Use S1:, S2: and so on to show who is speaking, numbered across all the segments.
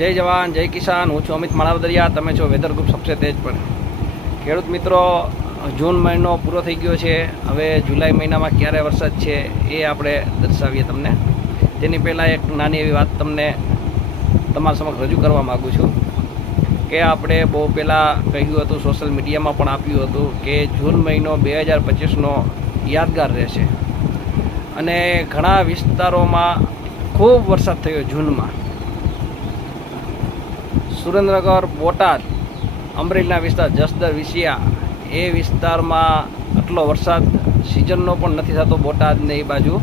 S1: જય જવાન, જય કિસાન. હું છું અમિત માણાવદરિયા તમે છો વેધર ગ્રુપ સબસે તેજ પર. ખેડૂત મિત્રો, જૂન મહિનો પૂરો થઈ ગયો છે. હવે જુલાઈ મહિનામાં ક્યારે વરસાદ છે એ આપણે દર્શાવીએ તમને. તેની પહેલાં એક નાની એવી વાત તમને તમારા સમક્ષ રજૂ કરવા માગું છું કે આપણે બહુ પહેલાં કહ્યું હતું, સોશિયલ મીડિયામાં પણ આપ્યું હતું કે જૂન મહિનો બે હજાર પચીસનો યાદગાર રહેશે. અને ઘણા વિસ્તારોમાં ખૂબ વરસાદ થયો જૂનમાં. સુરેન્દ્રનગર, બોટાદ, અમરેલીના વિસ્તાર જસદર વિસિયા એ વિસ્તારમાં આટલો વરસાદ સિઝનનો પણ નથી થતો બોટાદને એ બાજુ.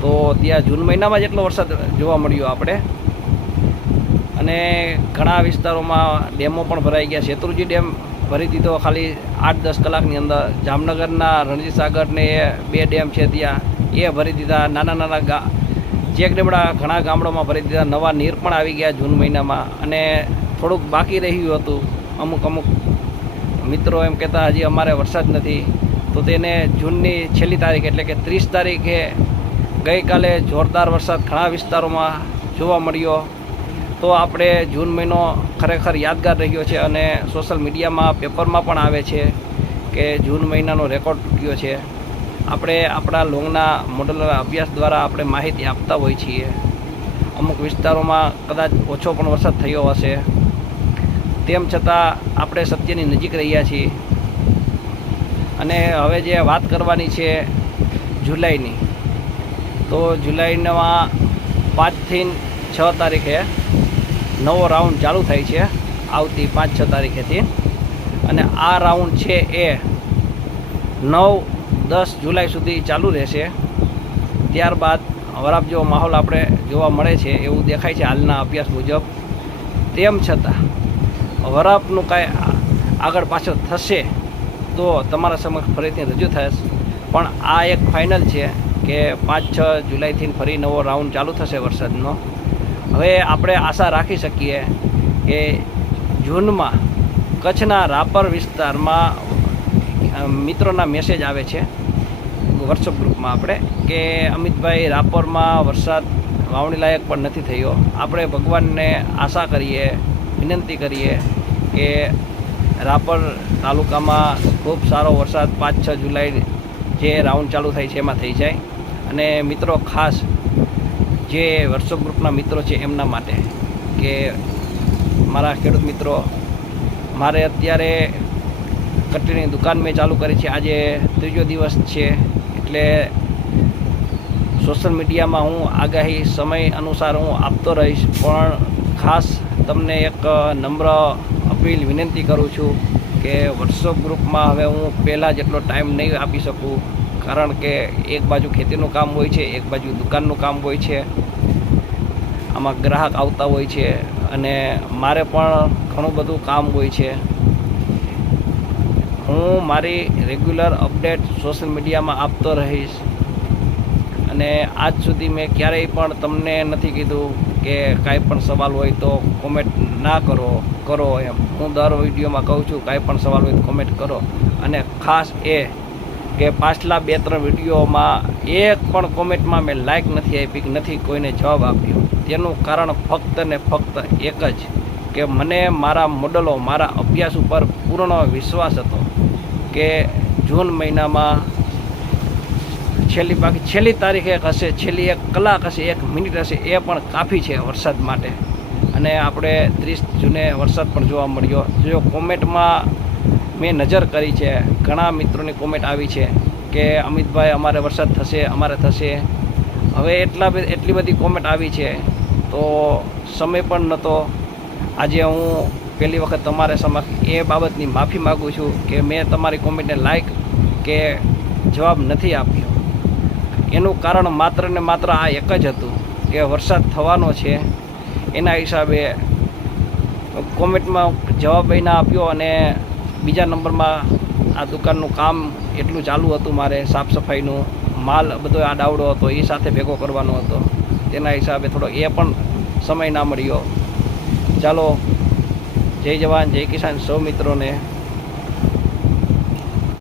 S1: તો ત્યાં જૂન મહિનામાં જ એટલો વરસાદ જોવા મળ્યો આપણે. અને ઘણા વિસ્તારોમાં ડેમો પણ ભરાઈ ગયા. શેત્રુજી ડેમ ભરી દીધો ખાલી આઠ દસ કલાકની અંદર. જામનગરના રણજીત સાગરને બે ડેમ છે ત્યાં. એ ભરી દીધા. નાના નાના ગા ચેક ડેમડા ઘણા ગામડામાં ભરી દીધા, નવા નીર પણ આવી ગયા જૂન મહિનામાં. અને થોડુંક બાકી રહ્યું હતું, અમુક અમુક મિત્રો એમ કહેતા, હજી અમારે વરસાદ નથી. તો તેને જૂનની છેલ્લી તારીખ, એટલે કે ત્રીસ તારીખે ગઈકાલે જોરદાર વરસાદ ઘણા વિસ્તારોમાં જોવા મળ્યો. તો આપણે જૂન મહિનો ખરેખર યાદગાર રહ્યો છે અને સોશિયલ મીડિયામાં, પેપરમાં પણ આવે છે કે જૂન મહિનાનો રેકોર્ડ તૂટ્યો છે. આપણે આપણા લોંગના મોડલના અભ્યાસ દ્વારા આપણે માહિતી આપતા હોઈએ છીએ. અમુક વિસ્તારોમાં કદાચ ઓછો પણ વરસાદ થયો હશે. તેમ છતાં આપણે સત્યની નજીક રહ્યા છીએ. અને હવે જે વાત કરવાની છે જુલાઈની, તો જુલાઈમાં પાંચથી છ તારીખે નવો રાઉન્ડ ચાલુ થાય છે આવતી પાંચ છ તારીખેથી. અને આ રાઉન્ડ છે એ નવ દસ જુલાઈ સુધી ચાલુ રહેશે. ત્યારબાદ વરાપ જેવો માહોલ આપણે જોવા મળે છે એવું દેખાય છે હાલના અભ્યાસ મુજબ. તેમ છતાં વરાપનું કાંઈ આગળ પાછળ થશે તો તમારા સમક્ષ ફરીથી રજૂ થશે. પણ આ એક ફાઇનલ છે કે પાંચ, છ જુલાઈથી ફરી નવો રાઉન્ડ ચાલુ થશે વરસાદનો. હવે આપણે આશા રાખી શકીએ કે જૂનમાં કચ્છના રાપર વિસ્તારમાં મિત્રોના મેસેજ આવે છે. વોટ્સઅપ ગ્રુપમાં આપણે કે અમિતભાઈ રાપરમાં વરસાદ વાવણી લાયક પણ નથી થયો. આપણે ભગવાનને આશા કરીએ, વિનંતી કરીએ કે રાપર તાલુકામાં ખૂબ સારો વરસાદ પાંચ છ જુલાઈ જે રાઉન્ડ ચાલુ થાય છે એમાં થઈ જાય. અને મિત્રો ખાસ જે વોટ્સઅપ ગ્રુપના મિત્રો છે એમના માટે કે મારા ખેડૂત મિત્રો, મારે અત્યારે કટરીની દુકાન મેં ચાલુ કરી છે. આજે ત્રીજો દિવસ છે. એટલે સોશિયલ મીડિયામાં હું આગાહી સમય અનુસાર હું આપતો રહીશ. પણ ખાસ તમને એક નમ્ર અપીલ વિનંતી કરું છું કે વોટ્સઅપ ગ્રુપમાં હવે હું પહેલાં જેટલો ટાઈમ નહીં આપી શકું. કારણ કે એક બાજુ ખેતીનું કામ હોય છે, એક બાજુ દુકાનનું કામ હોય છે. આમાં ગ્રાહક આવતા હોય છે અને મારે પણ ઘણું બધું કામ હોય છે. હું મારી રેગ્યુલર અપડેટ સોશિયલ મીડિયામાં આપતો રહીશ. અને આજ સુધી મેં ક્યારેય પણ તમને નથી કીધું કે કાંઈ પણ સવાલ હોય તો કોમેન્ટ ના કરો કરો એમ. હું દર વિડીયોમાં કહું છું, કાંઈ પણ સવાલ હોય તો કોમેન્ટ કરો. અને ખાસ એ કે પાછલા બે ત્રણ વિડીયોમાં એક પણ કોમેન્ટમાં મેં લાઇક નથી આપી નથી કોઈને જવાબ આપ્યો. તેનું કારણ ફક્ત ને ફક્ત એક જ કે મને મારા મોડલો, મારા અભ્યાસ ઉપર પૂર્ણ વિશ્વાસ હતો. કે જૂન મહિનામાં છેલ્લી બાકી છેલ્લી તારીખે એક હશે, છેલ્લી એક કલાક હશે, એક મિનિટ હશે, એ પણ કાફી છે વરસાદ માટે. અને આપણે ત્રીસ જૂને વરસાદ પણ જોવા મળ્યો. જો કોમેન્ટમાં મેં નજર કરી છે, ઘણા મિત્રોની કોમેન્ટ આવી છે કે અમિતભાઈ, અમારે વરસાદ થશે, અમારે થશે. હવે એટલા એટલી બધી કોમેન્ટ આવી છે. તો સમય પણ નહોતો. આજે હું પહેલી વખત તમારે સમક્ષ એ બાબતની માફી માગું છું કે મેં તમારી કોમેન્ટને લાઈક કે જવાબ નથી આપ્યો. એનું કારણ માત્ર ને માત્ર આ એક જ હતું કે વરસાદ થવાનો છે. એના હિસાબે કોમેન્ટમાં જવાબ ના આપ્યો અને બીજા નંબરમાં આ દુકાનનું કામ એટલું ચાલુ હતું મારે, સાફ સફાઈનું, માલ બધો આ ડાવડો હતો, એ સાથે ભેગો કરવાનો હતો. તેના હિસાબે થોડો એ પણ સમય ના મળ્યો. ચાલો જય જવાન જય કિસાન. સૌ મિત્રોને